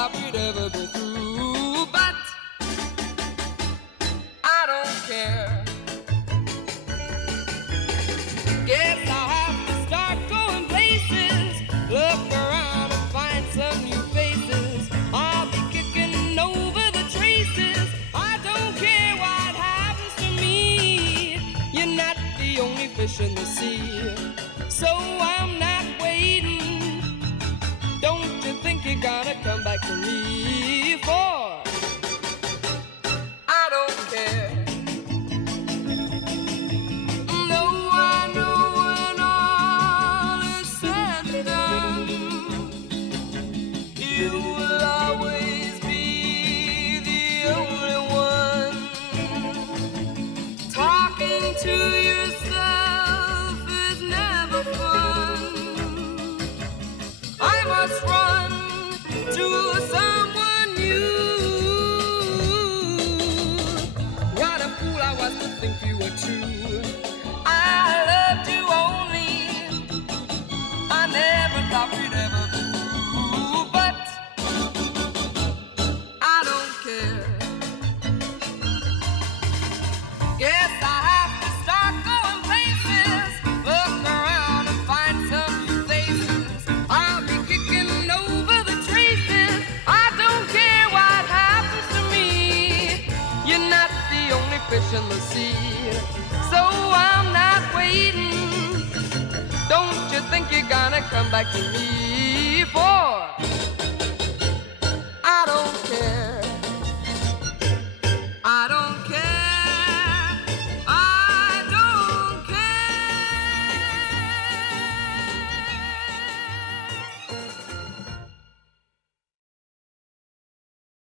thought we'd ever be through. But I don't care. Guess I'll have to start going places, look around and find some new faces. I'll be kicking over the traces. I don't care what happens to me. You're not the only fish in the sea, so I'm not waiting. Don't you think you're gonna come back to me? For I don't care. No, I know when all is said and done, you will always be the only one. Talking to yourself is never fun. I must run to someone new. What a fool I was to think you were true. I loved you only. I never thought we'd ever be through. But I don't care. Guess I have to start going places, look around and find some new faces. I'll be kicking over the traces. I don't care what happens to me. You're not the only fish in the sea, so I'm not waiting. Don't you think you're gonna come back to me?